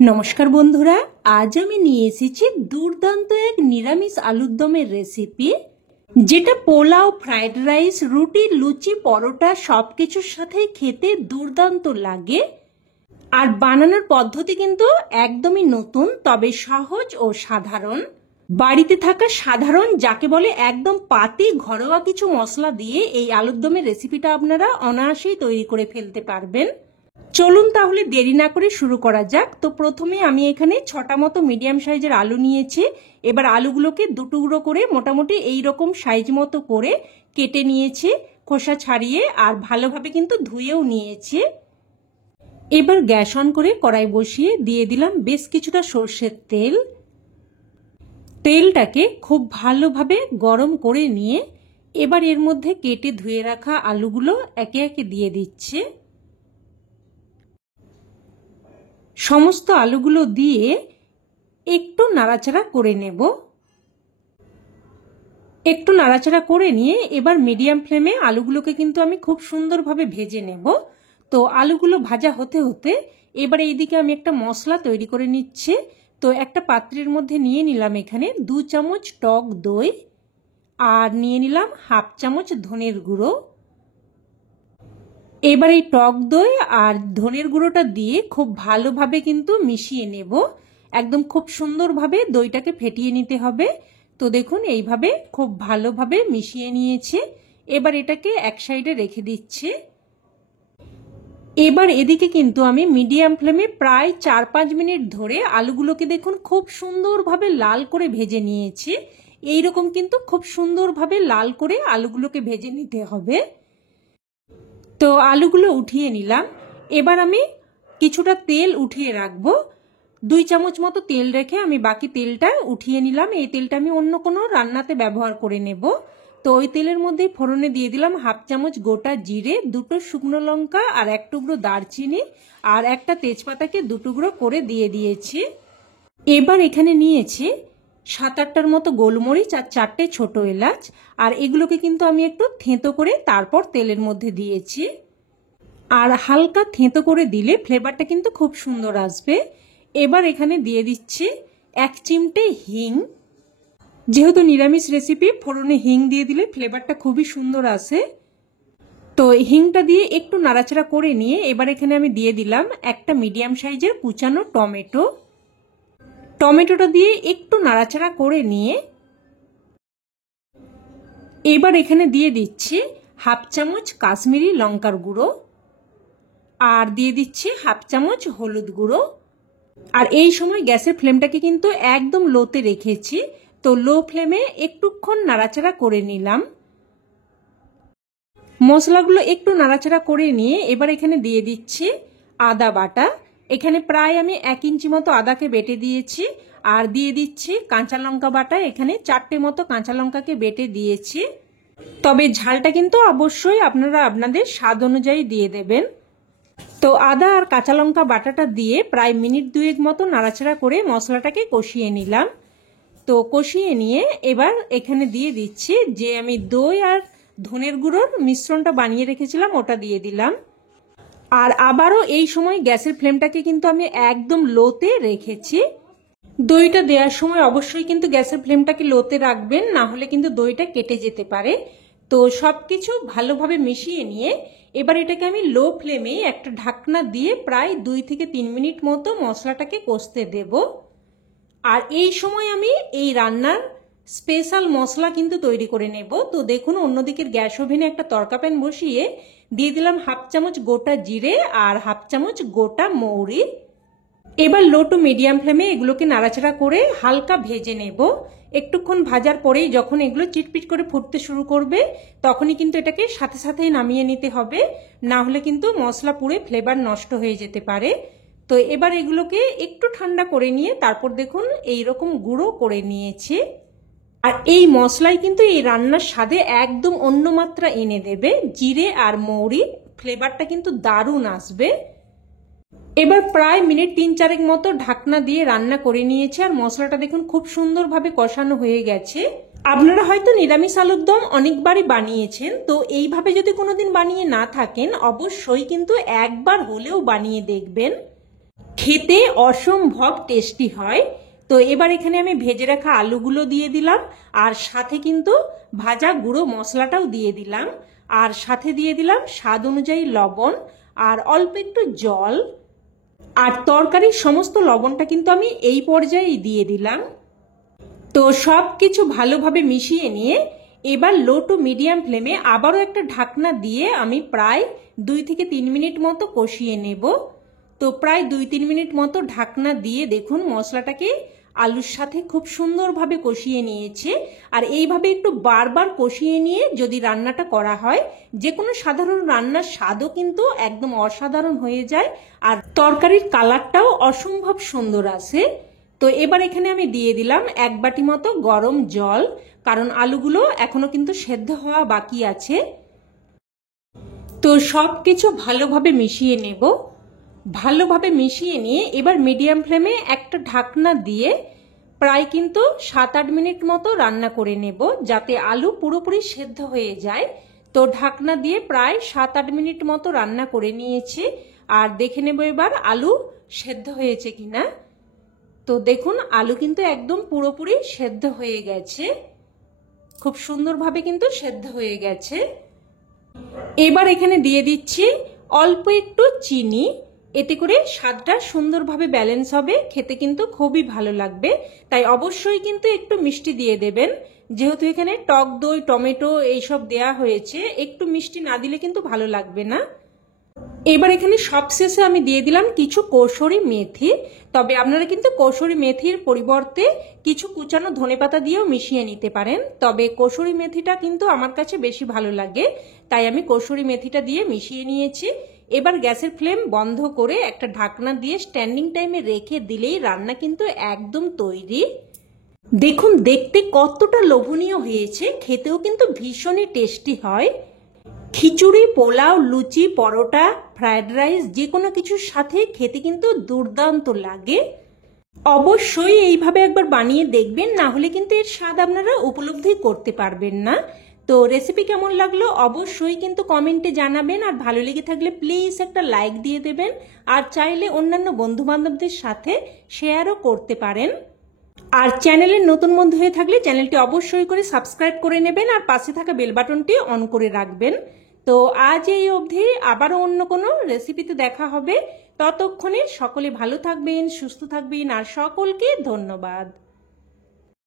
নমস্কার বন্ধুরা, আজ আমি নিয়ে এসেছি দুর্দান্ত এক নিরামিষ আলুর দমের রেসিপি, যেটা পোলাও, ফ্রাইড রাইস, রুটি, লুচি, পরোটা সবকিছুর সাথে খেতে দুর্দান্ত লাগে। আর বানানোর পদ্ধতি কিন্তু একদমই নতুন, তবে সহজ ও সাধারণ। বাড়িতে থাকা সাধারণ, যাকে বলে একদম পাতি ঘরোয়া কিছু মশলা দিয়ে এই আলুর দমের রেসিপিটা আপনারা অনায়াসেই তৈরি করে ফেলতে পারবেন। চলুন তাহলে দেরি না করে শুরু করা যাক। তো প্রথমে আমি এখানে 6টা মতো মিডিয়াম সাইজের আলু নিয়েছি। এবার আলুগুলোকে দুটুকরো করে মোটামুটি এই রকম সাইজ মতো করে কেটে নিয়েছি, খোসা ছাড়িয়ে, আর ভালোভাবে কিন্তু ধুয়েও নিয়েছি। এবার গ্যাস অন করে কড়াই বসিয়ে দিয়ে দিলাম বেশ কিছুটা সর্ষের তেল। তেলটাকে খুব ভালোভাবে গরম করে নিয়ে এবার এর মধ্যে কেটে ধুয়ে রাখা আলুগুলো একে একে দিয়ে দিচ্ছে। সমস্ত আলুগুলো দিয়ে একটু নাড়াচাড়া করে নেব। একটু নাড়াচাড়া করে নিয়ে এবার মিডিয়াম ফ্লেমে আলুগুলোকে কিন্তু আমি খুব সুন্দরভাবে ভেজে নেব। তো আলুগুলো ভাজা হতে হতে এবার এইদিকে আমি একটা মশলা তৈরি করে নিচ্ছি। তো একটা পাত্রের মধ্যে নিয়ে নিলাম এখানে 2 চামচ টক দই, আর নিয়ে নিলাম হাফ চামচ ধনের গুঁড়ো। এবার এই টক দই আর ধনের গুঁড়োটা দিয়ে খুব ভালোভাবে কিন্তু মিশিয়ে নেব। একদম খুব সুন্দরভাবে দইটাকে ফেটিয়ে নিতে হবে। তো দেখুন এইভাবে খুব ভালোভাবে মিশিয়ে নিয়েছে। এবার এটাকে এক সাইডে রেখে দিচ্ছি। এবার এদিকে কিন্তু আমি মিডিয়াম ফ্লেমে প্রায় 4-5 মিনিট ধরে আলুগুলোকে দেখুন খুব সুন্দরভাবে লাল করে ভেজে নিয়েছি। এইরকম কিন্তু খুব সুন্দরভাবে লাল করে আলুগুলোকে ভেজে নিতে হবে। তো আলুগুলো উঠিয়ে নিলাম। এবার আমি কিছুটা তেল উঠিয়ে রাখবো। 2 চামচ মতো তেল রেখে আমি বাকি তেলটা উঠিয়ে নিলাম। এই তেলটা আমি অন্য কোনো রান্নাতে ব্যবহার করে নেব। তো ওই তেলের মধ্যে ফোড়নে দিয়ে দিলাম হাফ চামচ গোটা জিরে, 2টো শুকনো লঙ্কা, আর 1 টুকরো দারচিনি, আর একটা তেজপাতাকে 2 টুকরো করে দিয়ে দিয়েছি। এবার এখানে নিয়েছি 7-8টার মতো গোলমরিচ আর 4টে ছোট এলাচ, আর এগুলোকে কিন্তু আমি একটু থেঁতো করে তারপর তেলের মধ্যে দিয়েছি। আর হালকা থেঁতো করে দিলে ফ্লেভারটা কিন্তু খুব সুন্দর আসবে। এবার এখানে দিয়ে দিচ্ছি 1 চিমটে হিং। যেহেতু নিরামিষ রেসিপি, ফোড়নে হিং দিয়ে দিলে ফ্লেভারটা খুবই সুন্দর আসে। তো হিংটা দিয়ে একটু নাড়াচাড়া করে নিয়ে এবার এখানে আমি দিয়ে দিলাম একটা মিডিয়াম সাইজের কুচানো টমেটো। টমেটোটা দিয়ে একটু নাড়াচাড়া করে নিয়ে এবার এখানে দিয়ে দিচ্ছি হাফ চামচ কাশ্মীরি লঙ্কার গুঁড়ো, আর দিয়ে দিচ্ছি হাফ চামচ হলুদ গুঁড়ো। আর এই সময় গ্যাসের ফ্লেমটাকে কিন্তু একদম লোতে রেখেছি। তো লো ফ্লেমে একটুক্ষণ নাড়াচাড়া করে নিলাম। মশলাগুলো একটু নাড়াচাড়া করে নিয়ে এবার এখানে দিয়ে দিচ্ছি আদা বাটা। এখানে প্রায় আমি 1 ইঞ্চি মতো আদাকে বেটে দিয়েছি। আর দিয়ে দিচ্ছি কাঁচা লঙ্কা বাটা। এখানে 4টে মতো কাঁচা লঙ্কাকে বেটে দিয়েছি। তবে ঝালটা কিন্তু অবশ্যই আপনারা আপনাদের স্বাদ অনুযায়ী দিয়ে দেবেন। তো আদা আর কাঁচা লঙ্কা বাটাটা দিয়ে প্রায় মিনিট 2 মতো নাড়াচাড়া করে মশলাটাকে কষিয়ে নিলাম। তো কষিয়ে নিয়ে এবার এখানে দিয়ে দিচ্ছি যে আমি দই আর ধনের গুঁড়োর মিশ্রণটা বানিয়ে রেখেছিলাম, ওটা দিয়ে দিলাম। আর আবারও এই সময় গ্যাসের ফ্লেমটাকে কিন্তু আমি একদম লোতে রেখেছি। দইটা দেওয়ার সময় অবশ্যই কিন্তু গ্যাসের ফ্লেমটাকে লোতে রাখবেন, না হলে কিন্তু দইটা কেটে যেতে পারে। তো সবকিছু ভালোভাবে মিশিয়ে নিয়ে এবার এটাকে আমি লো ফ্লেমে একটা ঢাকনা দিয়ে প্রায় 2 থেকে 3 মিনিট মতো মশলাটাকে কষতে দেব। আর এই সময় আমি এই রান্নার স্পেশাল মশলা কিন্তু তৈরি করে নেব। তো দেখুন অন্যদিকের গ্যাস ওভেনে একটা তড়কা প্যান বসিয়ে দিয়ে দিলাম হাফ চামচ গোটা জিরে আর হাফ চামচ গোটা মৌরি। এবার লো টু মিডিয়াম ফ্লেমে এগুলোকে নাড়াচাড়া করে হালকা ভেজে নেব। একটুক্ষণ ভাজার পরেই যখন এগুলো চিটপিট করে ফুটতে শুরু করবে, তখনই কিন্তু এটাকে সাথে সাথেই নামিয়ে নিতে হবে, না হলে কিন্তু মশলা পুড়ে ফ্লেভার নষ্ট হয়ে যেতে পারে। তো এবার এগুলোকে একটু ঠান্ডা করে নিয়ে তারপর দেখুন এইরকম গুঁড়ো করে নিয়েছি। আর এই মশলাই কিন্তু এই রান্নার স্বাদে একদম অন্য মাত্রা এনে দেবে। জিরে আর মৌরি ফ্লেভারটা কিন্তু দারুণ আসবে। এবার প্রায় মিনিট 3-4 মতো ঢাকনা দিয়ে রান্না করে নিয়েছে। আর মশলাটা দেখুন খুব সুন্দরভাবে কষানো হয়ে গেছে। আপনারা হয়তো নিরামিষ আলুর দম অনেকবারই বানিয়েছেন, তো এইভাবে যদি কোনোদিন বানিয়ে না থাকেন অবশ্যই কিন্তু একবার হলেও বানিয়ে দেখবেন। খেতে অসম্ভব টেস্টি হয়। তো এবার এখানে আমি ভেজে রাখা আলুগুলো দিয়ে দিলাম, আর সাথে কিন্তু ভাজা গুঁড়ো মশলাটাও দিয়ে দিলাম, আর সাথে দিয়ে দিলাম স্বাদ অনুযায়ী লবণ আর অল্প একটু জল। আর তরকারির সমস্ত লবণটা কিন্তু আমি এই পর্যায়েই দিয়ে দিলাম। তো সব কিছু ভালোভাবে মিশিয়ে নিয়ে এবার লো টু মিডিয়াম ফ্লেমে আবারও একটা ঢাকনা দিয়ে আমি প্রায় 2 থেকে 3 মিনিট মতো কষিয়ে নেব। তো প্রায় 2-3 মিনিট মতো ঢাকনা দিয়ে দেখুন মশলাটাকে আলুর সাথে খুব সুন্দরভাবে কষিয়ে নিয়েছে। আর এইভাবে একটু বারবার কষিয়ে নিয়ে যদি রান্নাটা করা হয়, যে কোনো সাধারণ রান্নার স্বাদও কিন্তু একদম অসাধারণ হয়ে যায়, আর তরকারির কালারটাও অসম্ভব সুন্দর আসে। তো এবার এখানে আমি দিয়ে দিলাম 1 বাটি মতো গরম জল, কারণ আলুগুলো এখনো কিন্তু সেদ্ধ হওয়া বাকি আছে। তো সব কিছু ভালোভাবে মিশিয়ে নেব। ভালোভাবে মিশিয়ে নিয়ে এবার মিডিয়াম ফ্লেমে একটা ঢাকনা দিয়ে প্রায় কিন্তু 7-8 মিনিট মতো রান্না করে নেব, যাতে আলু পুরোপুরি সেদ্ধ হয়ে যায়। তো ঢাকনা দিয়ে প্রায় 7-8 মিনিট মতো রান্না করে নিয়েছি, আর দেখে নেব এবার আলু সেদ্ধ হয়েছে কিনা। তো দেখুন আলু কিন্তু একদম পুরোপুরি সেদ্ধ হয়ে গেছে, খুব সুন্দরভাবে কিন্তু সেদ্ধ হয়ে গেছে। এবার এখানে দিয়ে দিচ্ছি অল্প একটু চিনি, এতে করে স্বাদটা সুন্দরভাবে ব্যালেন্স হবে, খেতে কিন্তু খুবই ভালো লাগবে। তাই অবশ্যই কিন্তু একটু মিষ্টি দিয়ে দেবেন, যেহেতু এখানে টক দই টমেটো এইসব দেয়া হয়েছে, একটু মিষ্টি না দিলে কিন্তু ভালো লাগবে না। এবার এখানে সবশেষে আমি দিয়ে দিলাম কিছু কসুরি মেথি, তবে আপনারা কিন্তু কসুরি মেথির পরিবর্তে কিছু কুচানো ধনেপাতা দিয়েও মিশিয়ে নিতে পারেন, তবে কসুরি মেথিটা কিন্তু আমার কাছে বেশি ভালো লাগে, তাই আমি কসুরি মেথিটা দিয়ে মিশিয়ে নিয়েছি। এবার গ্যাসের ফ্লেম বন্ধ করে একটা ঢাকনা দিয়ে স্ট্যান্ডিং টাইমে রেখে দিলেই রান্না কিন্তু একদম তৈরি। দেখুন দেখতে কতটা লোভনীয় হয়েছে, খেতেও কিন্তু ভীষণই টেস্টি হয়। খিচুড়ি, পোলাও, লুচি, পরোটা, ফ্রায়েড রাইস যে কোনো কিছুর সাথে খেতে কিন্তু দুর্দান্ত লাগে। অবশ্যই এইভাবে একবার বানিয়ে দেখবেন, না হলে কিন্তু এর স্বাদ আপনারা উপলব্ধি করতে পারবেন না। তো রেসিপি কেমন লাগলো অবশ্যই কিন্তু কমেন্টে জানাবেন, আর ভালো লেগে থাকলে প্লিজ একটা লাইক দিয়ে দেবেন, আর চাইলে অন্যান্য বন্ধু বান্ধবদের সাথে শেয়ারও করতে পারেন। আর চ্যানেলের নতুন বন্ধু হয়ে থাকলে চ্যানেলটি অবশ্যই করে সাবস্ক্রাইব করে নেবেন, আর পাশে থাকা বেল বাটনটি অন করে রাখবেন। তো আজ এই অবধি, আবারও অন্য কোনো রেসিপিতে দেখা হবে। ততক্ষণে সকলে ভালো থাকবেন, সুস্থ থাকবেন, আর সকলকে ধন্যবাদ।